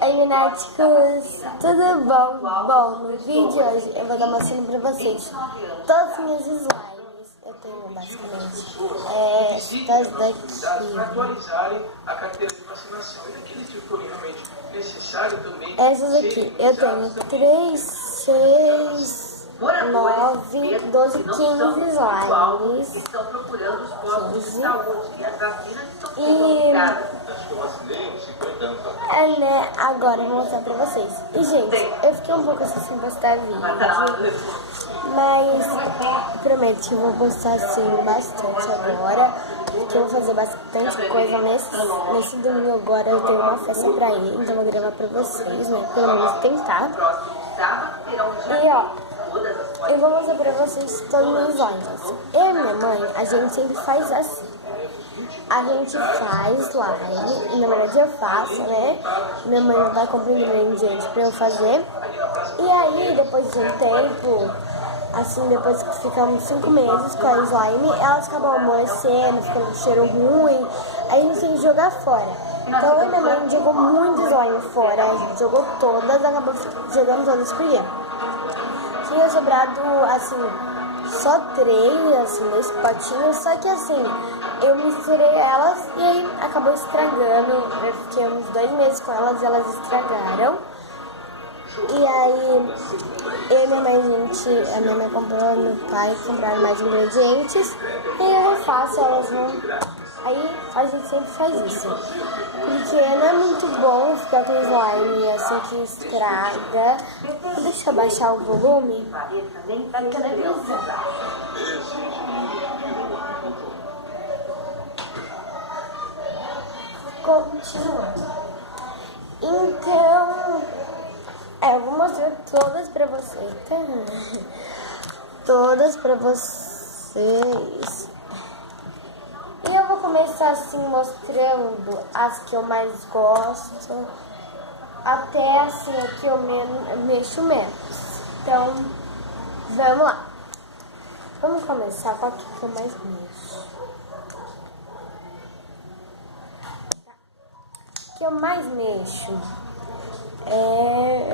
Oi, lunáticos! Tudo bom? Bom, no vídeo de hoje eu vou dar mostrando pra vocês todos os meus slimes. Eu tenho basicamente estas daqui. Atualizarem a carteira de vacinação e aqueles que forem realmente necessário também. Essas aqui, eu tenho 3, 6, 9, 12, 15 slimes. Estão procurando os postos de 15. saúde e as vacinas estão sendo E aplicadas. Acho que eu vacinei uns 50 anos atrás. agora eu vou mostrar pra vocês. E gente, eu fiquei um pouco assim sem postar vídeo, mas prometo que eu vou postar assim bastante agora, porque eu vou fazer bastante coisa nesse domingo. Agora eu tenho uma festa pra ir, então eu vou gravar pra vocês, né, pelo menos tentar. E ó, eu vou mostrar pra vocês todos os meus slimes. Eu e minha mãe, a gente sempre faz assim. A gente faz slime, e na verdade eu faço, né? Minha mãe vai comprando ingredientes pra eu fazer. E aí, depois de um tempo, assim, depois que ficamos 5 meses com a slime, elas acabam amolecendo, ficando com cheiro ruim, aí a gente tem que jogar fora. Então eu e minha mãe jogou muito slime fora, a gente jogou todas, acabou jogando todas por quê? Tinha sobrado, assim, só 3, assim, 2 potinhos, só que assim, eu misturei elas e aí acabou estragando. Eu fiquei uns 2 meses com elas e elas estragaram. E aí, eu e minha mãe, a minha mãe comprou, meu pai compraram mais ingredientes e eu refaço, elas não. Aí a gente sempre faz isso. Porque não é muito bom ficar com slime assim que estraga. Deixa eu baixar o volume pra televisão. Continuando. Então, eu vou mostrar todas pra vocês, tá? Todas pra vocês. E eu vou começar assim mostrando as que eu mais gosto, até assim o que eu mexo menos. Então, vamos lá. Vamos começar com a que eu mais mexo. O que eu mais mexo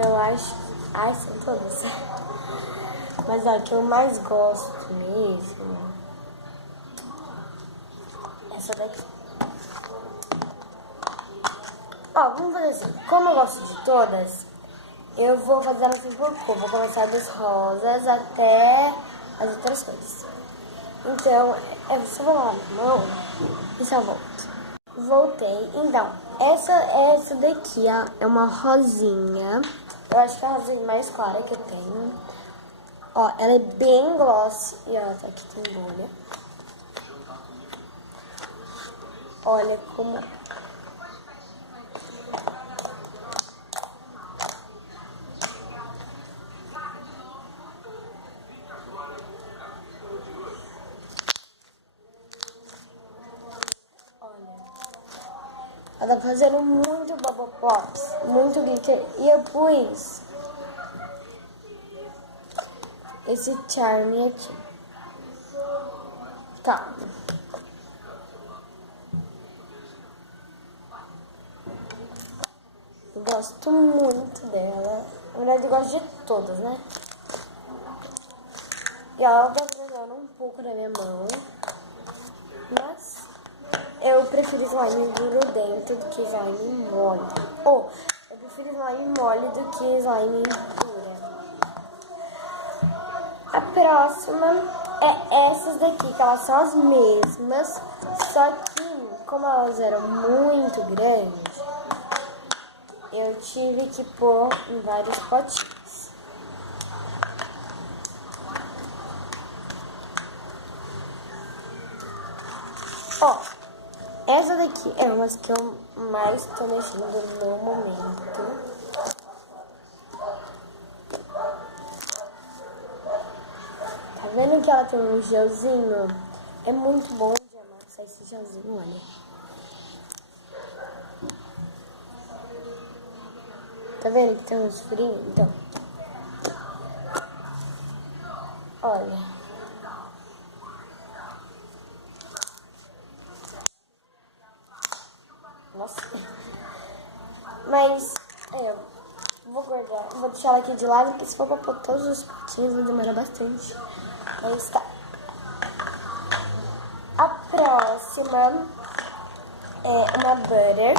eu acho. Ai, são todas. Mas ó, o que eu mais gosto mesmo. Essa daqui. Ó, vamos fazer assim. Como eu gosto de todas, eu vou fazer elas assim por cor. Vou começar dos rosas até as outras cores. Então, eu só vou lavar a mão e só volto. Voltei. Então, essa daqui, ó, é uma rosinha. Eu acho que é a rosinha mais clara que eu tenho. Ó, ela é bem gloss. E ó, tá aqui tem bolha. Olha como... Ela tá fazendo muito bubble pops, muito glitter. E eu pus esse charme aqui. Tá. Eu gosto muito dela. Na verdade, eu gosto de todas, né? E ela tá pesando um pouco na minha mão. Mas eu prefiro slime grudento do que slime mole. Ou, eu prefiro slime mole do que slime dura. A próxima é essas daqui, que elas são as mesmas. Só que, como elas eram muito grandes, eu tive que pôr em vários potinhos. Ó, essa daqui é uma que eu mais tô mexendo no momento. Tá vendo que ela tem um gelzinho? É muito bom de amassar esse gelzinho, olha. Tá vendo que tem uns furinhos? Então, olha. Nossa. Mas É, vou guardar, vou deixar ela aqui de lado, porque se for pra pôr todos os potinhos vai demorar bastante. Mas tá. A próxima é uma butter.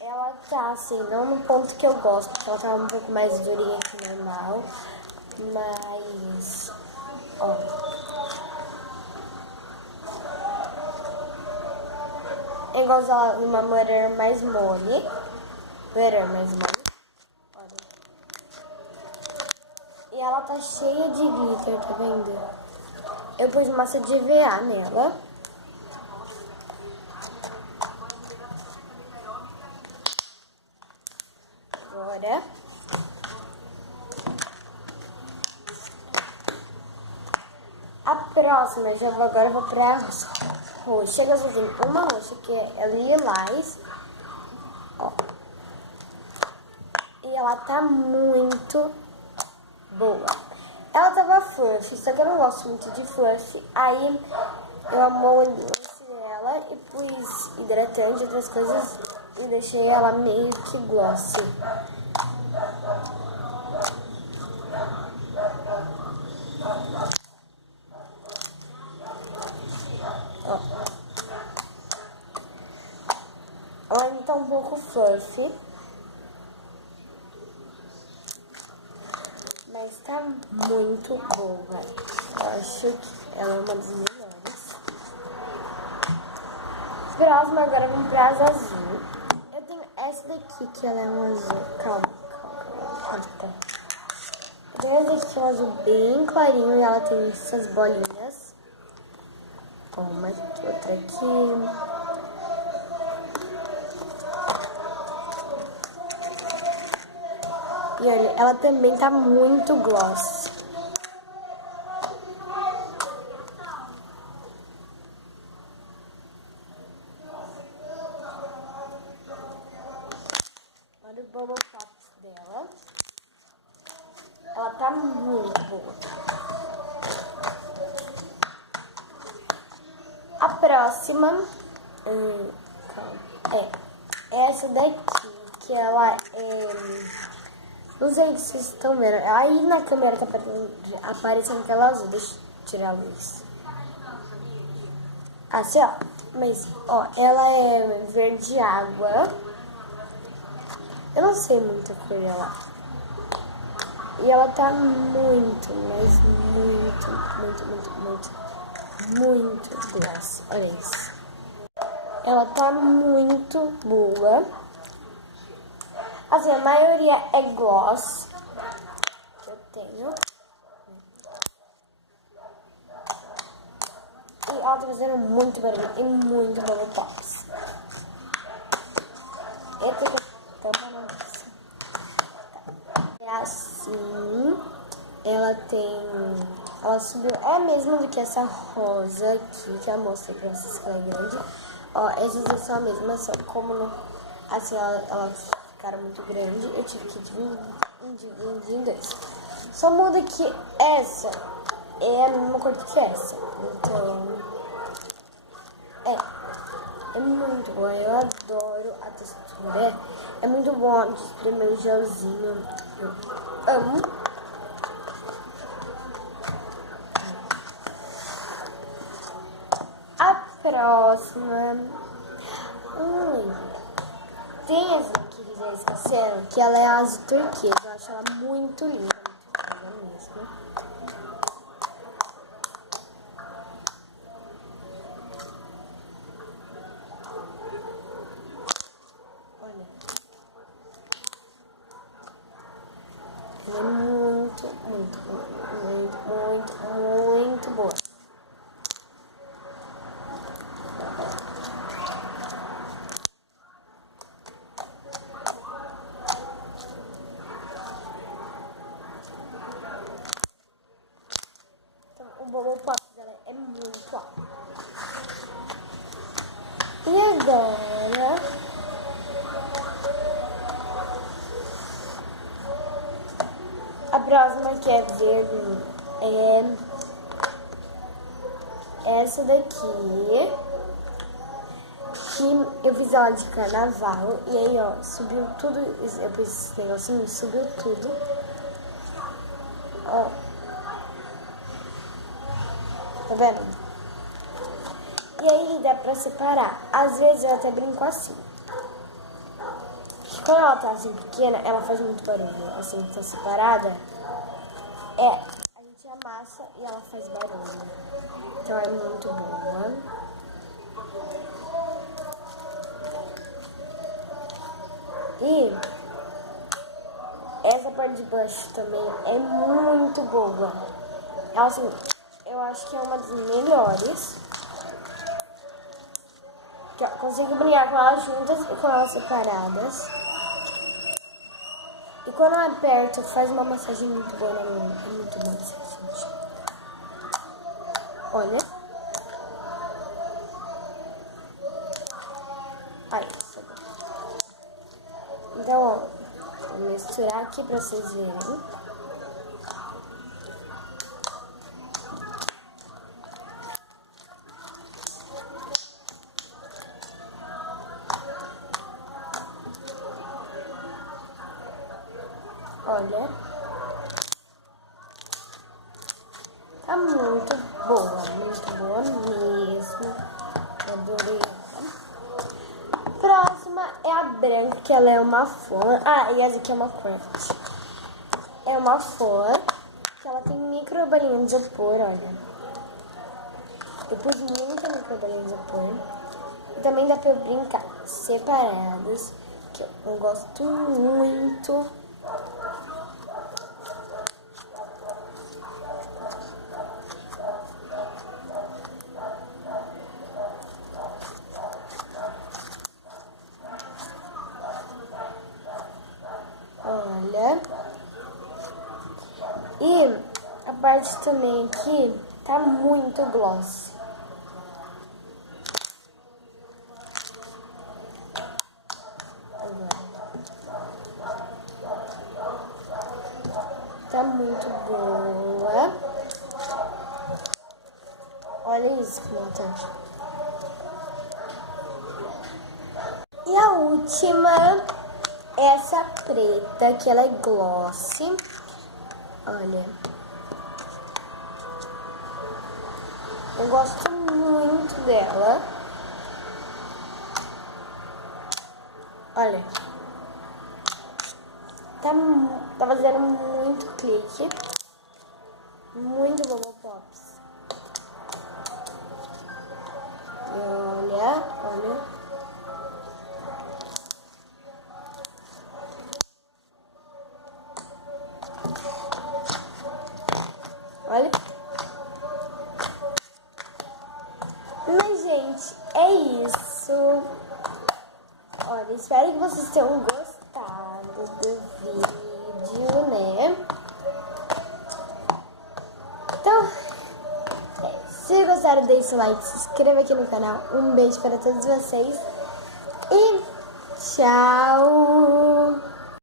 Ela tá assim, não no ponto que eu gosto, porque ela tá um pouco mais durinha que normal. Mas, ó. Eu gosto dela numa butter mais mole. Olha. E ela tá cheia de glitter, tá vendo? Eu pus massa de EVA nela. Agora. A próxima, agora eu vou pra roxa. Eu tenho uma roxa que é lilás. Ó. E ela tá muito boa. Ela tava fluff, só que eu não gosto muito de fluff. Aí eu amolei ela e pus hidratante e outras coisas e deixei ela meio que glossy. Ó. Ela ainda tá um pouco fluffy, mas tá muito boa. Eu acho que ela é uma das melhores. Próxima, agora vamos pra asa azul. Eu tenho essa daqui, que ela é um azul. Calma. Tá. Eu tenho essa daqui, que é um azul bem clarinho, e ela tem essas bolinhas. Uma aqui, outra aqui. E olha, ela também tá muito gloss. Olha o Bubble Pops dela. Ela tá muito boa. A próxima é essa daqui, que ela é... Não sei se vocês estão vendo. Aí na câmera que aparecendo aquela azul. Deixa eu tirar a luz. Assim, ó. Mas, ó, ela é verde água. Eu não sei muito a cor dela. E ela tá muito, mas muito gloss. Olha isso. Ela tá muito boa. Assim, a maioria é gloss que eu tenho. E ela tá fazendo muito barulho e muito Bubble Pops. Eita, que tampa na nossa. É assim. Ela tem... Ela subiu... É mesmo do que essa rosa aqui, que eu mostrei pra vocês que ela é grande. Ó, essas são a mesma, só como não... Assim, ela ficaram muito grande, eu tive que dividir em dois. Só muda que essa é a mesma cor que essa. Então, é muito boa. Eu adoro a textura. É muito bom de espremer o gelzinho. Eu amo. A próxima... Tem essa aqui que já esqueceram, que ela é azul turquesa. Eu acho ela muito linda mesmo. Olha. Ela é muito boa. O Bubble Pop dela é muito alto. E agora... A próxima que é verde essa daqui, que eu fiz ela de carnaval. E aí, ó, subiu tudo. Eu pus esse negocinho, subiu tudo. Ó. Tá vendo? E aí dá pra separar. Às vezes eu até brinco assim. Quando ela tá assim pequena, ela faz muito barulho. Assim, tá separada. A gente amassa e ela faz barulho. Então é muito boa. E essa parte de blush também é muito boa. Ela, assim, eu acho que é uma das melhores. Que eu consigo brincar com elas juntas e com elas separadas. E quando eu aperto, faz uma massagem muito boa na mão. É muito bom essa massagem. Olha. Aí, então, ó, vou misturar aqui pra vocês verem. Olha, tá muito boa mesmo. Adorei ela. Próxima é a branca, que ela é uma flor. Ah, e essa aqui é uma craft. É uma flor, que ela tem micro balinhas de isopor, olha. Eu pus muita micro balinha de isopor. E também dá pra brincar separadas, que eu gosto muito. Olha. E a parte também aqui tá muito gloss. Tá muito boa. Olha isso como tá. E a última, essa preta, que ela é gloss. Olha. Eu gosto muito dela. Olha. Tá fazendo muito clique. Muito Bubble Pops. E olha, olha. Olha. Mas, gente, é isso. Olha, espero que vocês tenham gostado do vídeo, né? Então, se gostaram, deixe o like, se inscreva aqui no canal. Um beijo para todos vocês e tchau!